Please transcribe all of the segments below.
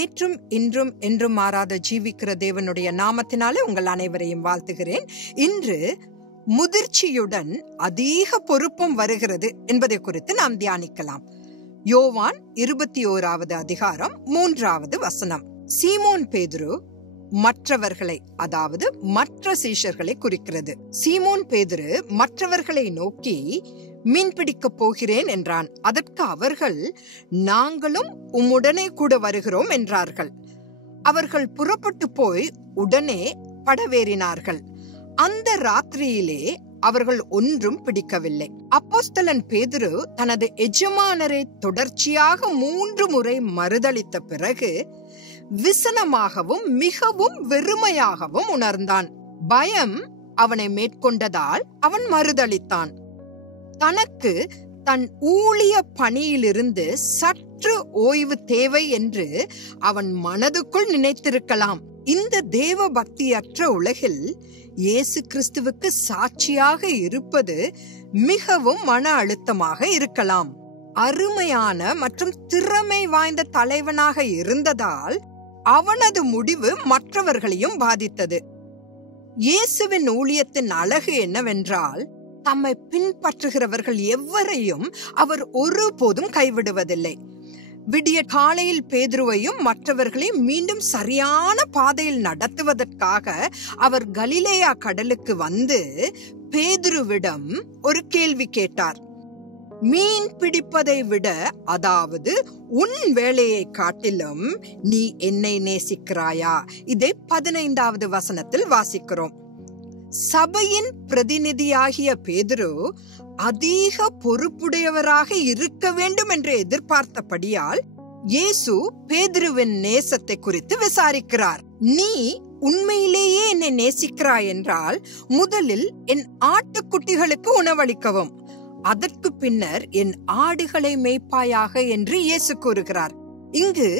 நேற்றும் இன்றும் என்றும் மாறாத ஜீவிக்கிற தேவனுடைய நாமத்தினாலே உங்கள் அனைவரையும் வாழ்த்துகிறேன். இன்று முதிர்ச்சியுடன் அதிக பொறுப்பும் வருகிறது என்பதை குறித்து நாம் தியானிக்கலாம். யோவான் 21வது அதிகாரம் 3வது வசனம். சீமோன் பேதுரு மற்றவர்களை, அதாவது மற்ற சீஷர்களை குறிக்கிறது. சீமோன் பேதுரு மற்றவர்களை நோக்கி மீன் பிடிக்க போகிறேன் என்றான். அதற்கு அவர்கள், நாங்களும் உம்முடனே கூட வருகிறோம் என்றார்கள். அவர்கள் புறப்பட்டு போய் உடனே படவேறினார்கள். அந்த ராத்திரியிலே அவர்கள் ஒன்றும் பிடிக்கவில்லை. அப்போஸ்தலன் பேதுரு தனது எஜமானரை தொடர்ச்சியாக 3 முறை மறுதலித்த பிறகு விசனமாகவும் மிகவும் வெறுமையாகவும் உணர்ந்தான். பயம் அவனை மேற்கொண்டதால் அவன் மறுதலித்தான். தனக்கு தன் ஊழிய பணியிலிருந்து சற்று ஓய்வு தேவை என்று அவன் மனதுக்குள் நினைத்திருக்கலாம். இந்த தேவ பக்தியற்ற உலகில் இயேசு கிறிஸ்துவுக்கு சாட்சியாக இருப்பது மிகவும் மன அழுத்தமாக இருக்கலாம். அருமையான மற்றும் திறமை வாய்ந்த தலைவனாக இருந்ததால் அவனது முடிவு மற்றவர்களையும் பாதித்தது. இயேசுவின் ஊழியத்தின் அழகு என்னவென்றால், தம்மை பின்பற்றுகிறவர்கள் எவரையும் அவர் ஒருபோதும் கைவிடுவதில்லை. விடிய காலையில் பேதுருவையும் மற்றவர்களையும் மீண்டும் சரியான பாதையில் நடத்துவதற்காக அவர் கலிலேயா கடலுக்கு வந்து பேதுருவிடம் ஒரு கேள்வி கேட்டார். மீன் பிடிப்பதை விட, அதாவது உன் வேலையை காட்டிலும் நீ என்னை நேசிக்கிறாயா? இதை 15வது வசனத்தில் வாசிக்கிறோம். சபையின் பிரதிநிதியாகிய பேதுரு அதிக பொறுப்புடையவராக இருக்க வேண்டும் என்று எதிர்பார்த்தபடியால் இயேசு பேதுருவின் நேசத்தை குறித்து விசாரிக்கிறார். நீ உண்மையிலேயே என்னை நேசிக்கிறாய் என்றால் முதலில் என் ஆட்டுக்குட்டிகளுக்கு உணவளிக்கவும், அதற்கு பின்னர் என் ஆடுகளை மேய்ப்பாயாக என்று இயேசு கூறுகிறார். இங்கு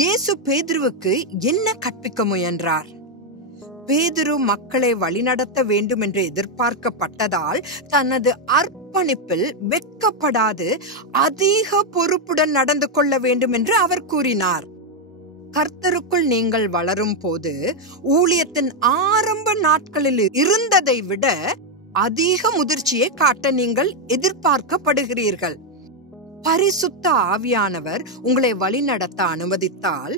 இயேசு பேதுருவுக்கு என்ன கற்பிக்க முயன்றார்? பேதுரு மக்களை வழிநடத்த வேண்டும் என்று எதிர்பார்க்கப்பட்டதால் தனது அர்ப்பணிப்பில் வெட்கப்படாது அதிக பொறுப்புடன் நடந்து கொள்ள வேண்டும் என்று அவர் கூறினார். கர்த்தருக்குள் நீங்கள் வளரும் போது ஊழியத்தின் ஆரம்ப நாட்களில் இருந்ததை விட அதிக முதிர்ச்சியை காட்ட நீங்கள் எதிர்பார்க்கப்படுகிறீர்கள். பரிசுத்த ஆவியானவர் உங்களை வழிநடத்த அனுமதித்தால்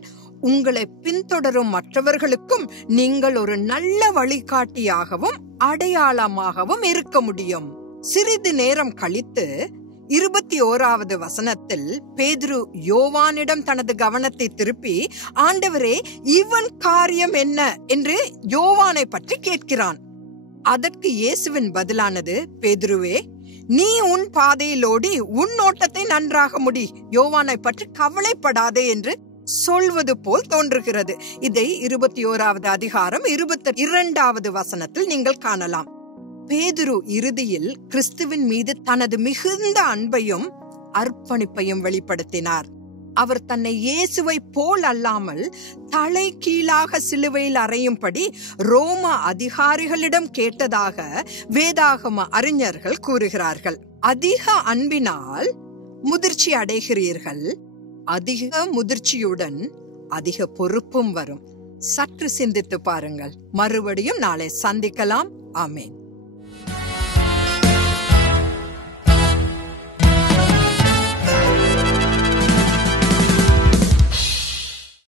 உங்களை பின்தொடரும் மற்றவர்களுக்கும் நீங்கள் ஒரு நல்ல வழிகாட்டியாகவும் அடையாளமாகவும் இருக்க முடியும். சிறிது நேரம் கழித்து 21வது வசனத்தில் பேதுரு யோவானிடம் தனது கவனத்தை திருப்பி, ஆண்டவரே, இவன் காரியம் என்ன என்று யோவானை பற்றி கேட்கிறான். அதற்கு இயேசுவின் பதிலானது, பேதுருவே, நீ உன் பாதையில் ஓடி உன் ஓட்டத்தை நன்றாக முடி, யோவானை பற்றி கவலைப்படாதே என்று சொல்வது போல் தோன்றுகிறது. இதை 21வது அதிகாரம் 22வது வசனத்தில் நீங்கள் காணலாம். பேதுரு இறுதியில் கிறிஸ்துவின் மீது தனது மிகுந்த அன்பையும் அர்ப்பணிப்பையும் வெளிப்படுத்தினார். அவர் தன்னை இயேசுவை போல் அல்லாமல் தலை கீழாக சிலுவையில் அறையும்படி ரோம அதிகாரிகளிடம் கேட்டதாக வேதாகம அறிஞர்கள் கூறுகிறார்கள். அதிக அன்பினால் முதிர்ச்சி அடைகிறீர்கள். அதிக முதிர்ச்சியுடன் அதிக பொறுப்பும் வரும். சற்று சிந்தித்து பாருங்கள். மறுபடியும் நாளை சந்திக்கலாம். ஆமென்.